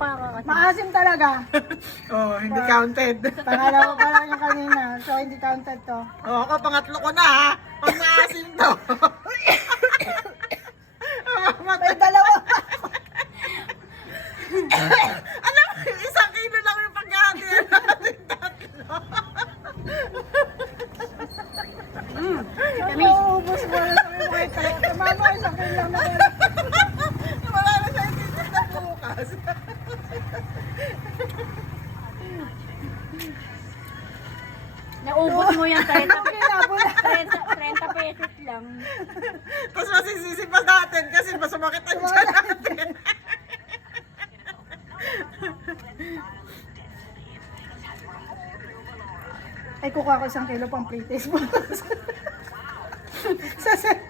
mukha ka kasi. Maasim talaga. Oh, hindi counted. Pangalawa pa lang yung kanina. So, hindi counted to. Oh, ako pangatlo ko na ha. Pag maasim to. May dalawa. Alam mo, 1 kilo lang yung pagkahati natin tatlo. Kami. Ubus mo na sa mga ito. Mama, isang kilo lang na yan. Wala na siya isipin na bukas. Naubos mo yung 30 Kinabo na. 30 pesos lang. Tapos masisisi pa natin kasi masumakit ang dyan natin. Ay, kukuha ko 1 kilo pang pre-taste mo. Sa set.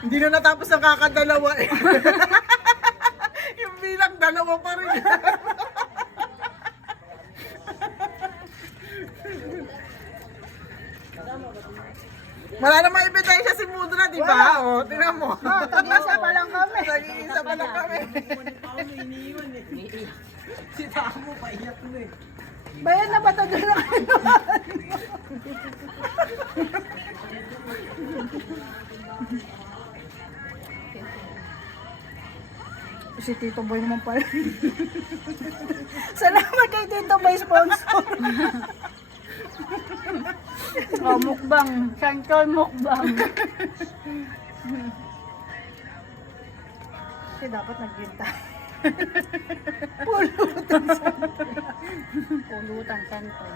Hindi na natapos ang kakadalawa eh. Yung bilang dalawa pa rin. Wala namang ebidensya si Mudra, di ba? O, tingnan mo. Tag-isa pa lang kami. Nag-iisa pa lang kami. Bayan na ba ito doon ang Si Tito Boy naman pala. Salamat kay Tito Boy sponsor. Oh, mukbang. Santol mukbang. Kasi dapat nag-win tayo. Pulutan sa Pulutan santol.